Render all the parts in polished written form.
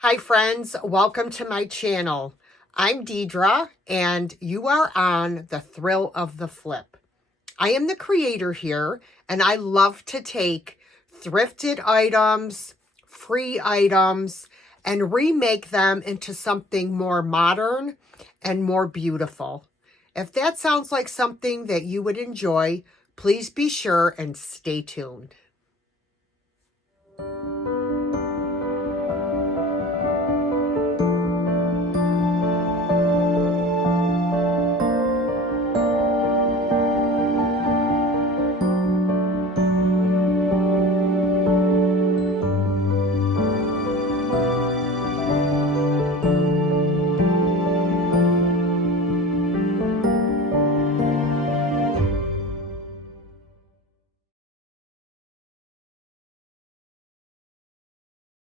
Hi friends, welcome to my channel. I'm Deidre and you are on the Thrill of the Flip. I am the creator here and I love to take thrifted items, free items, and remake them into something more modern and more beautiful. If that sounds like something that you would enjoy, please be sure and stay tuned.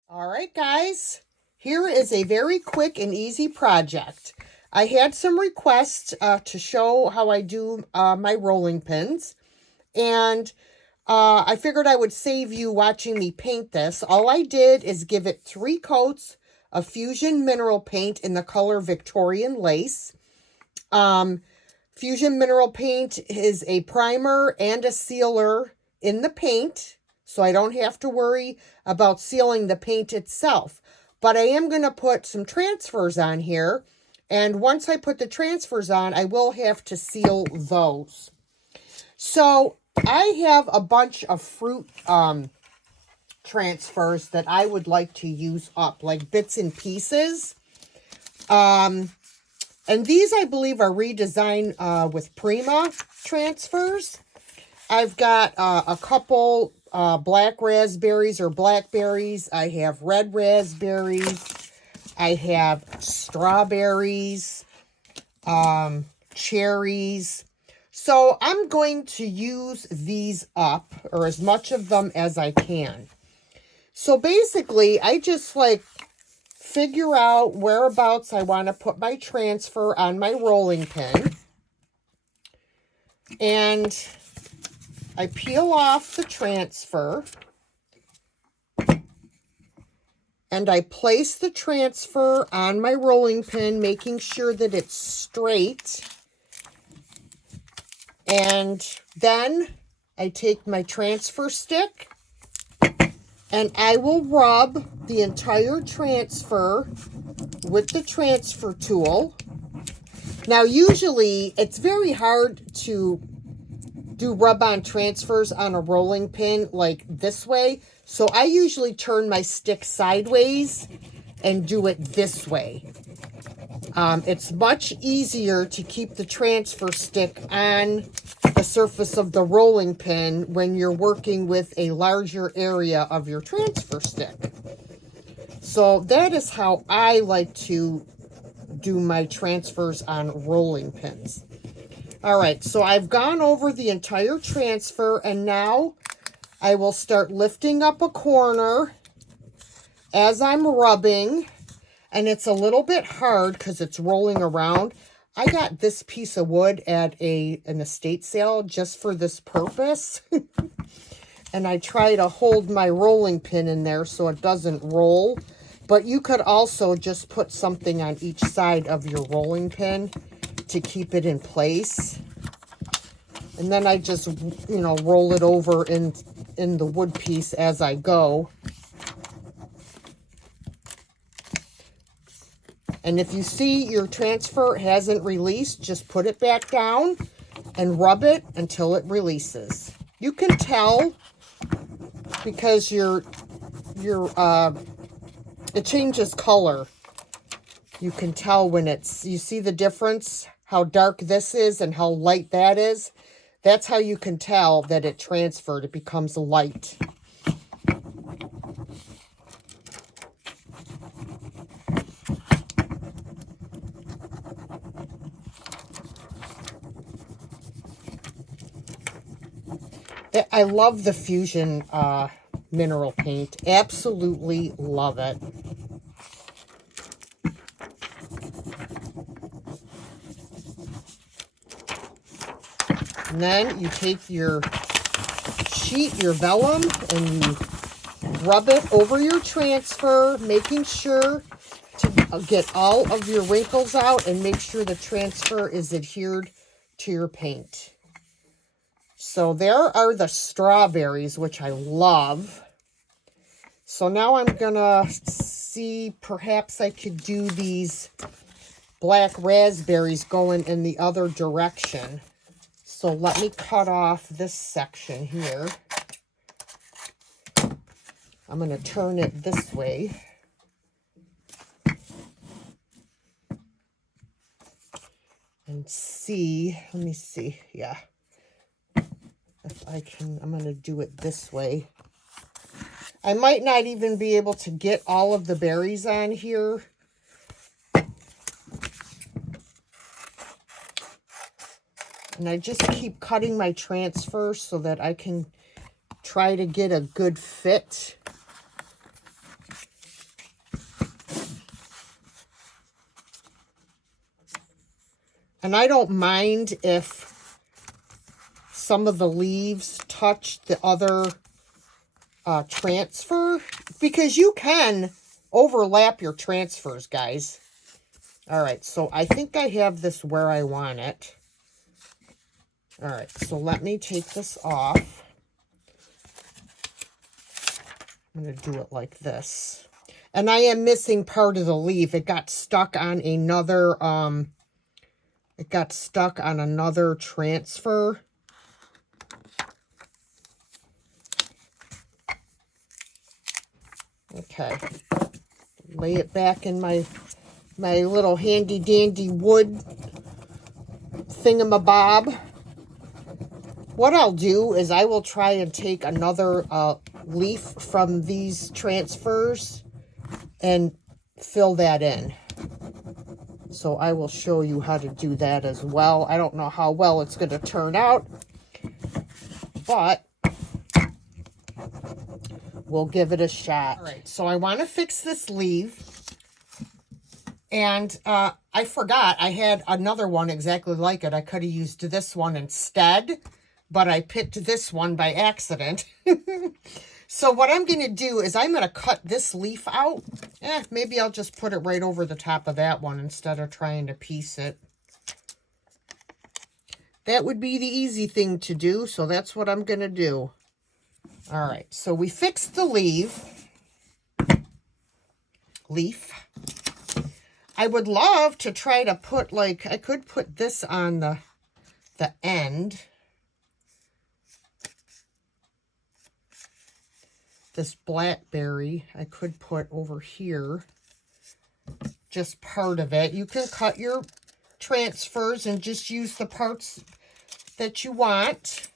All right, guys, here is a very quick and easy project. I had some requests to show how I do my rolling pins, and I figured I would save you watching me paint this. All I did is give it 3 coats of Fusion Mineral Paint in the color Victorian Lace. Fusion Mineral Paint is a primer and a sealer in the paint, so I don't have to worry about sealing the paint itself. But I am going to put some transfers on here, and once I put the transfers on, I will have to seal those. So I have a bunch of fruit transfers that I would like to use up, like bits and pieces. And these, I believe, are Redesign with Prima transfers. I've got a couple black raspberries or blackberries. I have red raspberries. I have strawberries, cherries. So I'm going to use these up, or as much of them as I can. So basically, I just figure out whereabouts I want to put my transfer on my rolling pin. And I peel off the transfer. And I place the transfer on my rolling pin, making sure that it's straight. And then I take my transfer stick and I will rub the entire transfer with the transfer tool. Now, usually it's very hard to do rub-on transfers on a rolling pin like this way. So I usually turn my stick sideways and do it this way. It's much easier to keep the transfer stick on the surface of the rolling pin when you're working with a larger area of your transfer stick. So that is how I like to do my transfers on rolling pins. All right, so I've gone over the entire transfer, and now I will start lifting up a corner as I'm rubbing. And it's a little bit hard because it's rolling around. I got this piece of wood at an estate sale just for this purpose. And I try to hold my rolling pin in there so it doesn't roll. But you could also just put something on each side of your rolling pin to keep it in place. And then I just, roll it over in the wood piece as I go. And if you see your transfer hasn't released, just put it back down and rub it until it releases. You can tell because it changes color. You can tell when you see the difference, how dark this is and how light that is. That's how you can tell that it transferred. It becomes light. I love the Fusion mineral paint. Absolutely love it. And then you take your sheet, your vellum, and you rub it over your transfer, making sure to get all of your wrinkles out and make sure the transfer is adhered to your paint. So there are the strawberries, which I love. So now I'm gonna see, perhaps I could do these black raspberries going in the other direction. So let me cut off this section here. I'm gonna turn it this way. And see, let me see, yeah. If I can, I'm gonna do it this way. I might not even be able to get all of the berries on here. And I just keep cutting my transfers so that I can try to get a good fit. And I don't mind if some of the leaves touch the other transfer, because you can overlap your transfers, guys. All right, so I think I have this where I want it. All right, so let me take this off. I'm going to do it like this. And I am missing part of the leaf. It got stuck on another, transfer. Okay. Lay it back in my little handy dandy wood thingamabob. What I'll do is I will try and take another leaf from these transfers and fill that in. So I will show you how to do that as well. I don't know how well it's going to turn out, but we'll give it a shot. All right, so I want to fix this leaf. And I forgot I had another one exactly like it. I could have used this one instead, but I picked this one by accident. So what I'm going to do is I'm going to cut this leaf out. Maybe I'll just put it right over the top of that one instead of trying to piece it. That would be the easy thing to do, so that's what I'm going to do. All right, so we fixed the leaf. I would love to try to put, like, I could put this on the end. This blackberry I could put over here. Just part of it. You can cut your transfers and just use the parts that you want.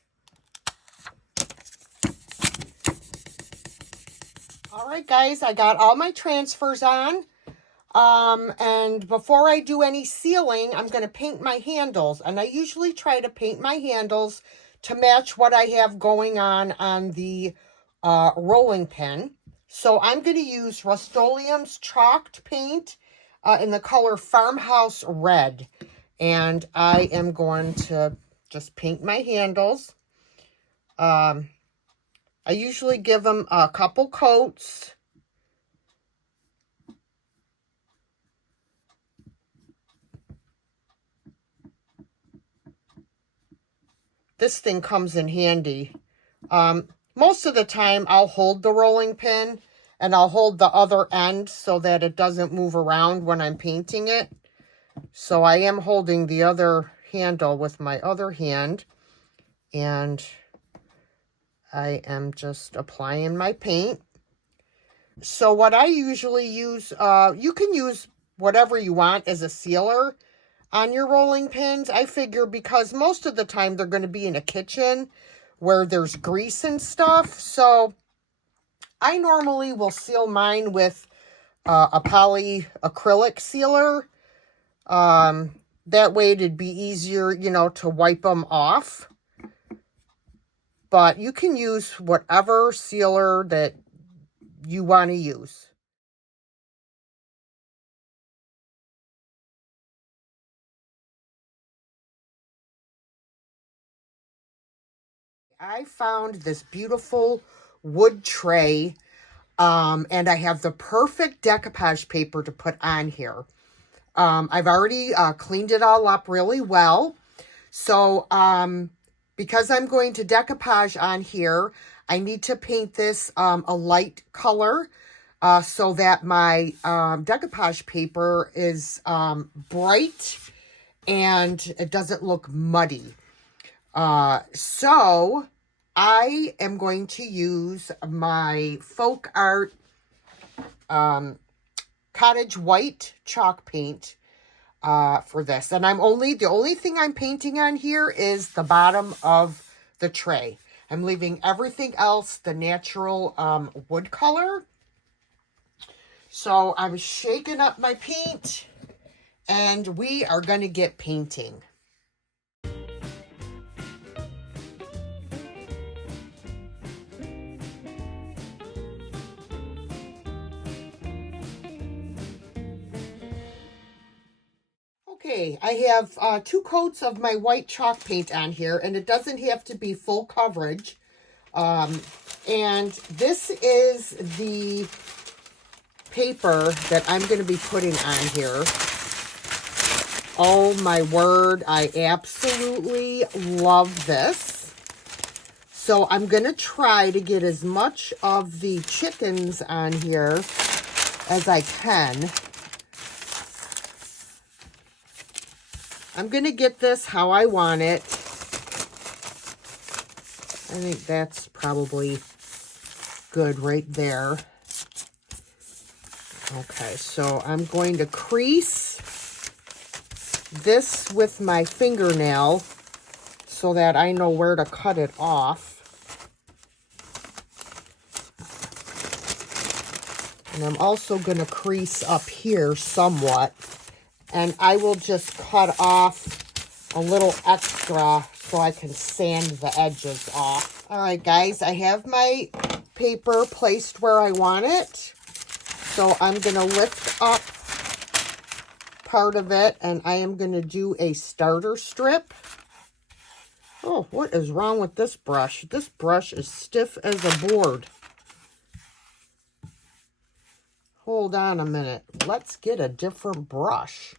All right, guys, I got all my transfers on. And before I do any sealing, I'm going to paint my handles. And I usually try to paint my handles to match what I have going on the rolling pin. So I'm going to use Rust-Oleum's chalked paint in the color Farmhouse Red. And I am going to just paint my handles. I usually give them a couple coats. This thing comes in handy. Most of the time, I'll hold the rolling pin and I'll hold the other end so that it doesn't move around when I'm painting it. So I am holding the other handle with my other hand, and I am just applying my paint. So what I usually use, you can use whatever you want as a sealer on your rolling pins. I figure because most of the time they're going to be in a kitchen where there's grease and stuff. So I normally will seal mine with a polyacrylic sealer. That way it'd be easier, you know, to wipe them off. But you can use whatever sealer that you want to use. I found this beautiful wood tray And I have the perfect decoupage paper to put on here. I've already cleaned it all up really well. So because I'm going to decoupage on here, I need to paint this a light color so that my decoupage paper is bright and it doesn't look muddy. So I am going to use my Folk Art Cottage White chalk paint for this. And the only thing I'm painting on here is the bottom of the tray. I'm leaving everything else the natural wood color. So I'm shaking up my paint and we are going to get painting. Okay, I have 2 coats of my white chalk paint on here, and it doesn't have to be full coverage. And this is the paper that I'm going to be putting on here. Oh my word, I absolutely love this. So I'm going to try to get as much of the chickens on here as I can. I'm going to get this how I want it. I think that's probably good right there. Okay, so I'm going to crease this with my fingernail so that I know where to cut it off. And I'm also going to crease up here somewhat. And I will just cut off a little extra so I can sand the edges off. All right, guys, I have my paper placed where I want it. So I'm going to lift up part of it, and I am going to do a starter strip. Oh, what is wrong with this brush? This brush is stiff as a board. Hold on a minute. Let's get a different brush.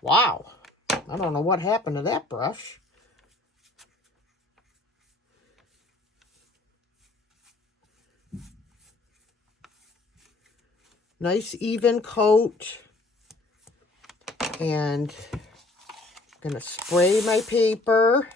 Wow. I don't know what happened to that brush. Nice even coat. And I'm going to spray my paper.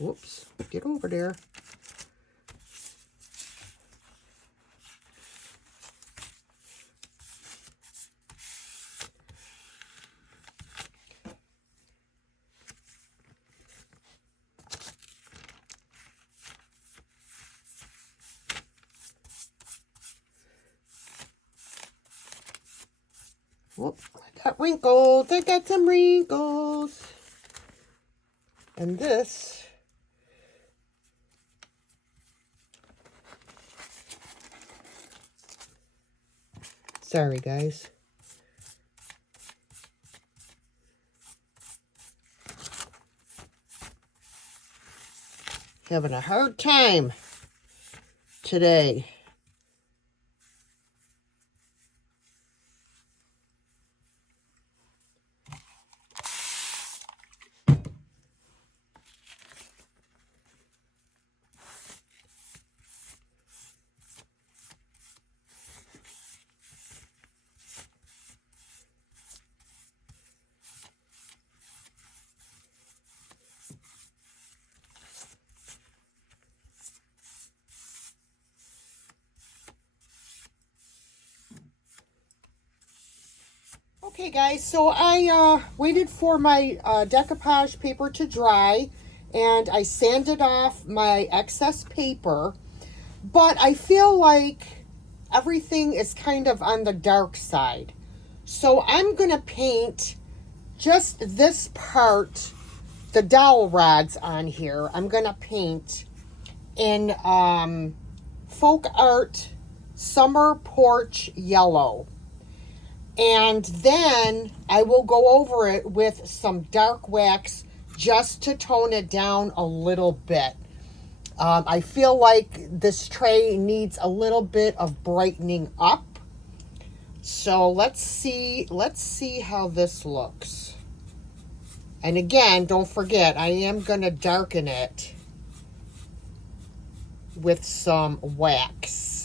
Whoops, get over there. Whoop, I got wrinkles. I got some wrinkles. And this sorry, guys. Having a hard time today. Okay, guys, so I waited for my decoupage paper to dry, and I sanded off my excess paper, but I feel like everything is kind of on the dark side. So I'm going to paint just this part, the dowel rods on here, I'm going to paint in Folk Art Summer Porch Yellow. And then I will go over it with some dark wax just to tone it down a little bit. I feel like this tray needs a little bit of brightening up. So let's see how this looks. And again, don't forget, I am going to darken it with some wax.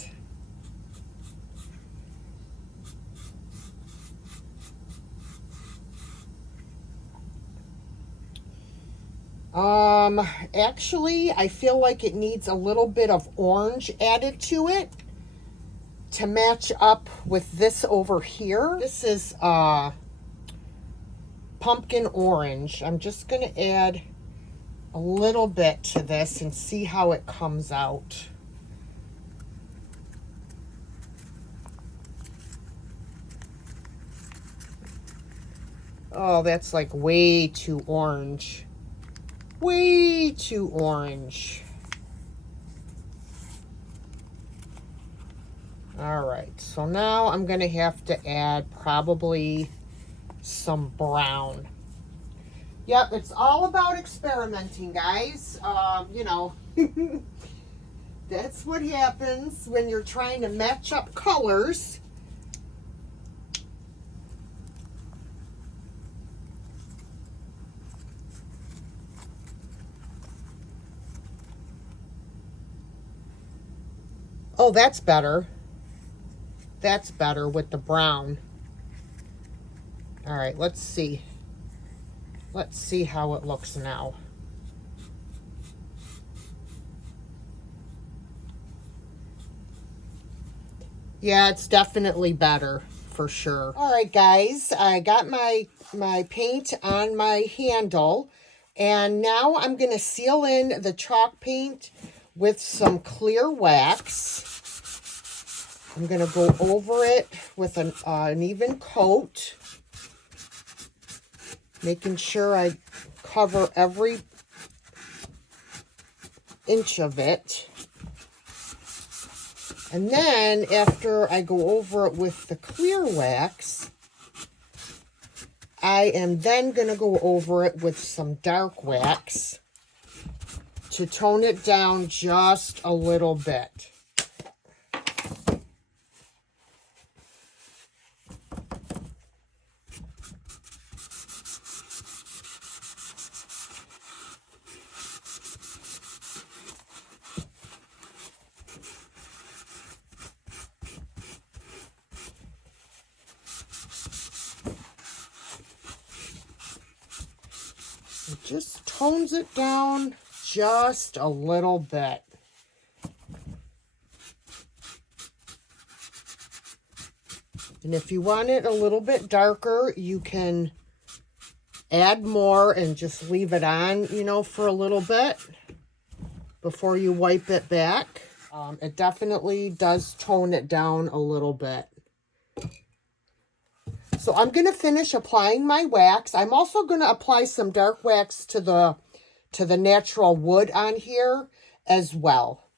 Actually, I feel like it needs a little bit of orange added to it to match up with this over here. This is pumpkin orange. I'm just going to add a little bit to this and see how it comes out. Oh, that's like way too orange. Way too orange. All right, so now I'm going to have to add probably some brown. Yep, it's all about experimenting, guys. You know, that's what happens when you're trying to match up colors. Oh, that's better. That's better with the brown. All right, let's see. Let's see how it looks now. Yeah, it's definitely better for sure. All right, guys, I got my paint on my handle, and now I'm going to seal in the chalk paint with some clear wax. I'm going to go over it with an even coat, making sure I cover every inch of it. And then after I go over it with the clear wax, I am then going to go over it with some dark wax to tone it down just a little bit. It just tones it down just a little bit. And if you want it a little bit darker, you can add more and just leave it on, you know, for a little bit before you wipe it back. It definitely does tone it down a little bit. So I'm going to finish applying my wax. I'm also going to apply some dark wax to the natural wood on here as well.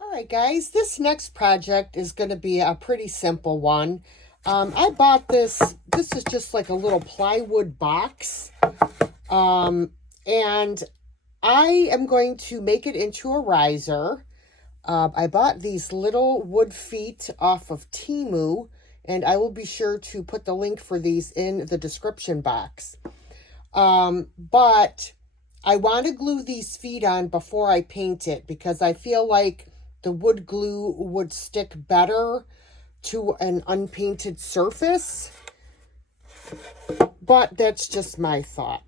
All right, guys, this next project is going to be a pretty simple one. I bought this is just like a little plywood box, and I am going to make it into a riser. I bought these little wood feet off of Temu, and I will be sure to put the link for these in the description box. But I want to glue these feet on before I paint it because I feel like the wood glue would stick better to an unpainted surface, but that's just my thought.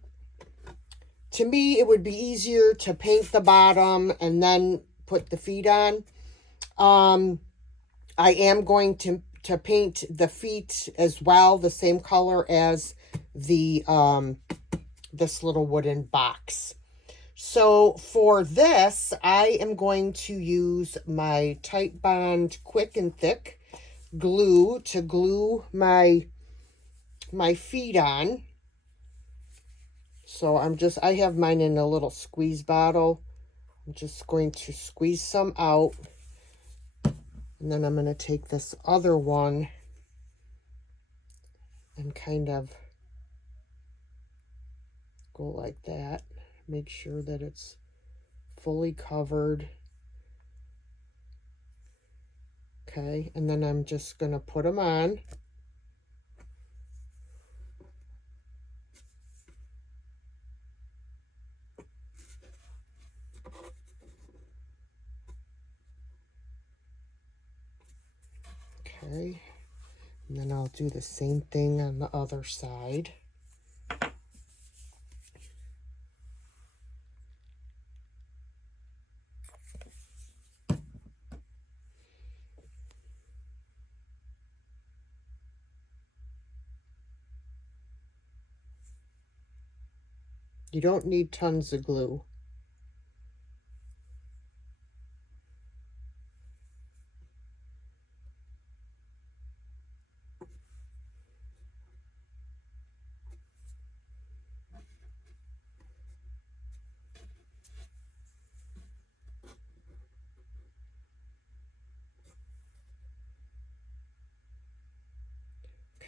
To me, it would be easier to paint the bottom and then put the feet on. I am going to paint the feet as well, the same color as the this little wooden box. So for this, I am going to use my Titebond Quick and Thick glue to glue my my feet on. So I have mine in a little squeeze bottle. I'm just going to squeeze some out. And then I'm going to take this other one and kind of go like that. Make sure that it's fully covered. Okay, and then I'm just going to put them on. Okay, and then I'll do the same thing on the other side. You don't need tons of glue.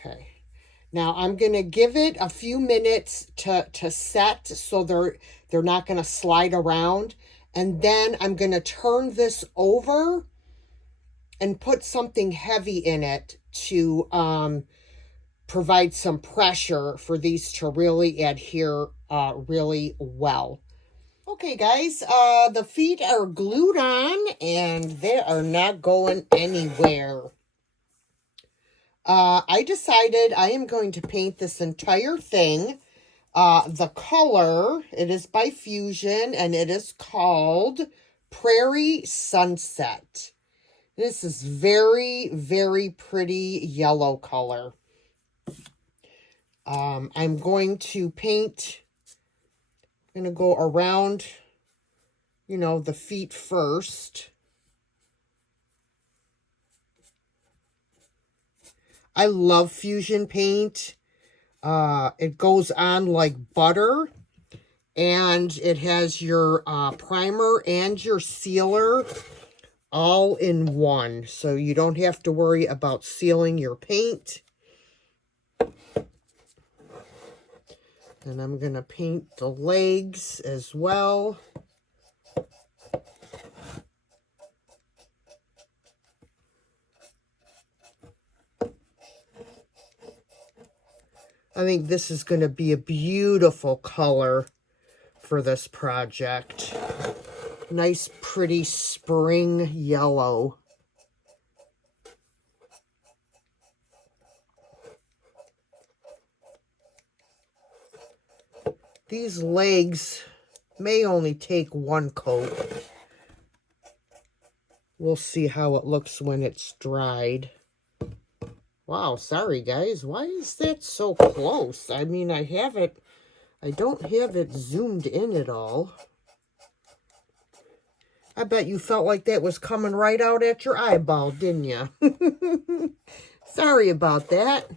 Okay. Now I'm going to give it a few minutes to set so they're not going to slide around. And then I'm going to turn this over and put something heavy in it to provide some pressure for these to really adhere really well. Okay, guys, the feet are glued on and they are not going anywhere. I decided I am going to paint this entire thing. The color, it is by Fusion, and it is called Prairie Sunset. This is very, very pretty yellow color. I'm going to paint, I'm going to go around, you know, the feet first. I love Fusion paint. It goes on like butter, and it has your primer and your sealer all in one. So you don't have to worry about sealing your paint. And I'm going to paint the legs as well. I think this is going to be a beautiful color for this project. Nice, pretty spring yellow. These legs may only take one coat. We'll see how it looks when it's dried. Wow, sorry guys, why is that so close? I mean, I don't have it zoomed in at all. I bet you felt like that was coming right out at your eyeball, didn't you? Sorry about that.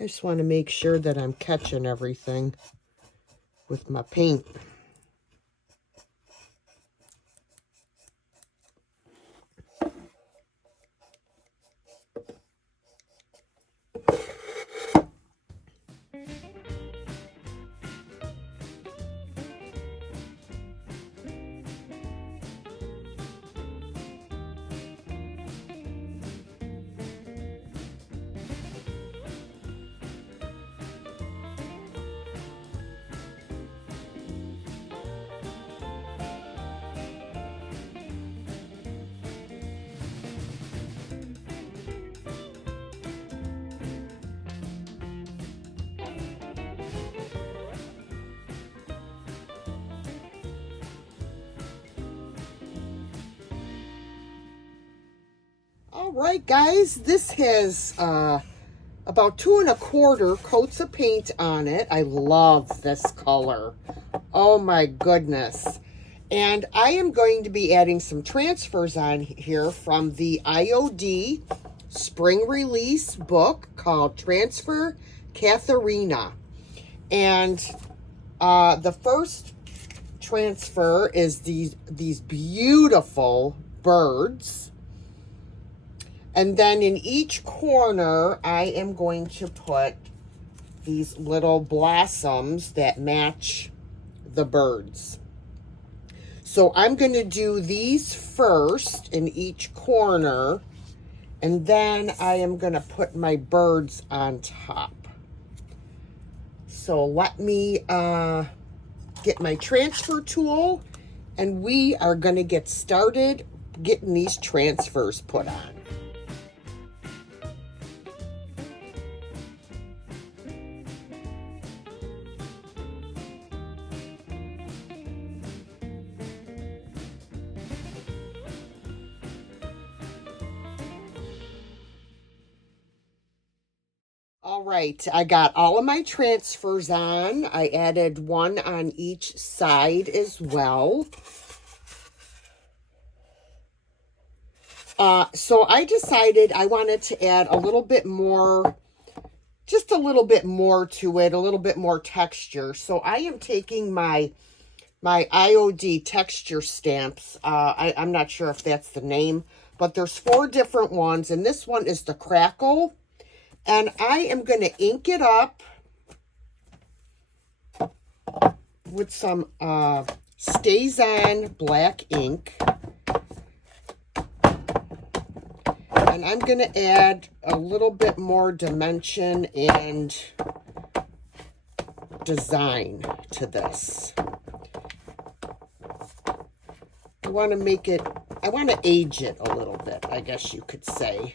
I just want to make sure that I'm catching everything with my paint. All right, guys, this has about 2 1/4 coats of paint on it. I love this color. Oh my goodness. And I am going to be adding some transfers on here from the IOD spring release book called Transfer Katharina. And the first transfer is these beautiful birds. And then in each corner, I am going to put these little blossoms that match the birds. So I'm going to do these first in each corner, and then I am going to put my birds on top. So let me get my transfer tool, and we are going to get started getting these transfers put on. All right, I got all of my transfers on. I added one on each side as well. So I decided I wanted to add a little bit more, just a little bit more to it, a little bit more texture. So I am taking my IOD texture stamps. I'm not sure if that's the name, but there's 4 different ones, and this one is the Crackle. And I am going to ink it up with some Stays On black ink. And I'm going to add a little bit more dimension and design to this. I want to make it, I want to age it a little bit, I guess you could say.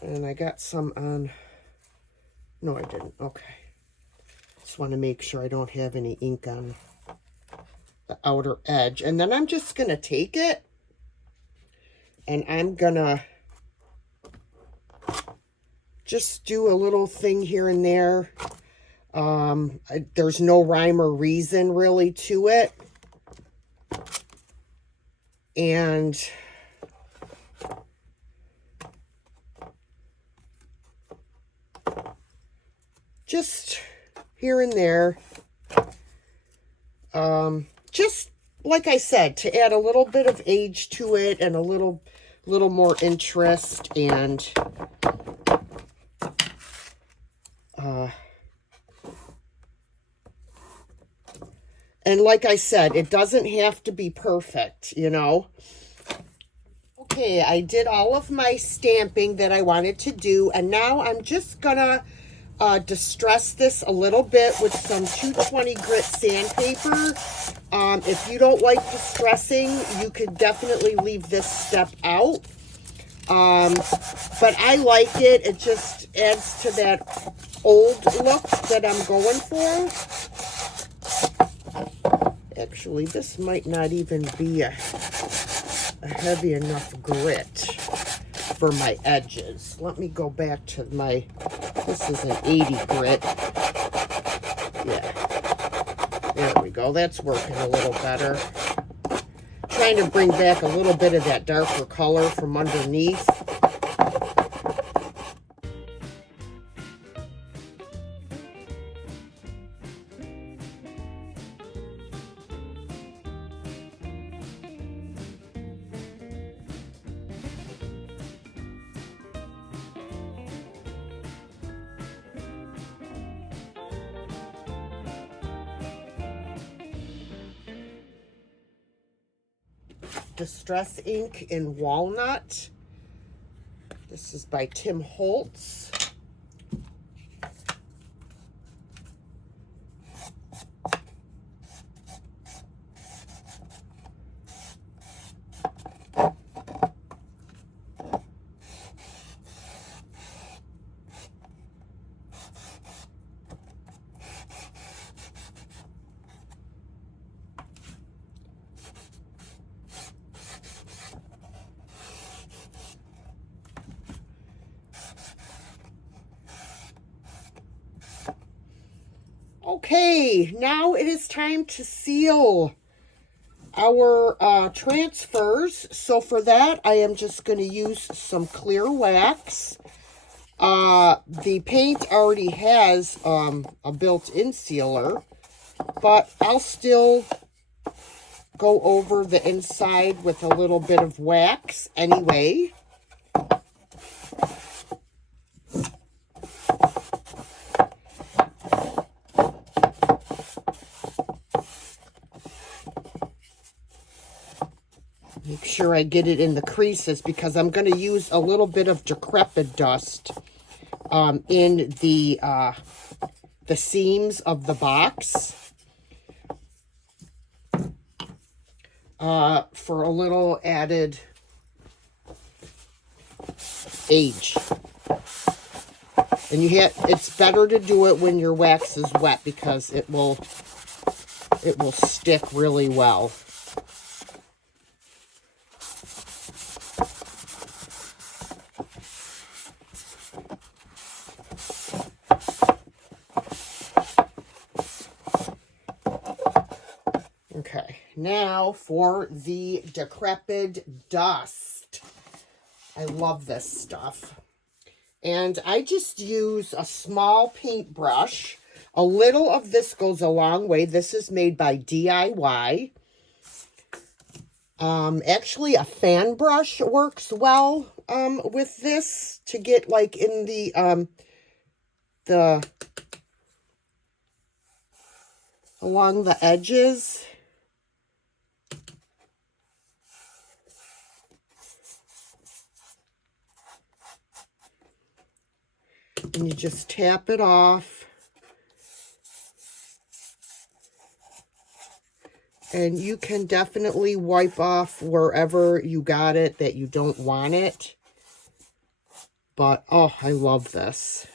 And I got some on, no I didn't, okay. Just want to make sure I don't have any ink on the outer edge. And then I'm just going to take it and I'm going to just do a little thing here and there. There's no rhyme or reason really to it. And just here and there, just like I said, to add a little bit of age to it and a little more interest. And like I said, it doesn't have to be perfect, you know. Okay, I did all of my stamping that I wanted to do, and now I'm just gonna distress this a little bit with some 220 grit sandpaper. If you don't like distressing, you could definitely leave this step out. But I like it. It just adds to that old look that I'm going for. Actually, this might not even be a heavy enough grit for my edges. Let me go back to my, this is an 80 grit. Yeah, there we go. That's working a little better. Trying to bring back a little bit of that darker color from underneath. Distress ink in Walnut. This is by Tim Holtz. Okay, now it is time to seal. our transfers. So for that, I am just going to use some clear wax. The paint already has a built-in sealer, but I'll still go over the inside with a little bit of wax anyway. Make sure I get it in the creases because I'm going to use a little bit of Decoupage dust in the seams of the box for a little added age. And it's better to do it when your wax is wet because it will stick really well. Okay, now for the Decoupage dust. I love this stuff. And I just use a small paintbrush. A little of this goes a long way. This is made by DIY. Actually, a fan brush works well with this to get like in the along the edges. And you just tap it off. And you can definitely wipe off wherever you got it that you don't want it. But, oh, I love this.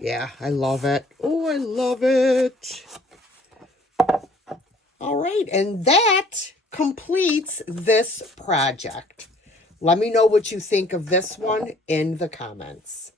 Yeah, I love it. Oh, I love it. All right, and that completes this project. Let me know what you think of this one in the comments.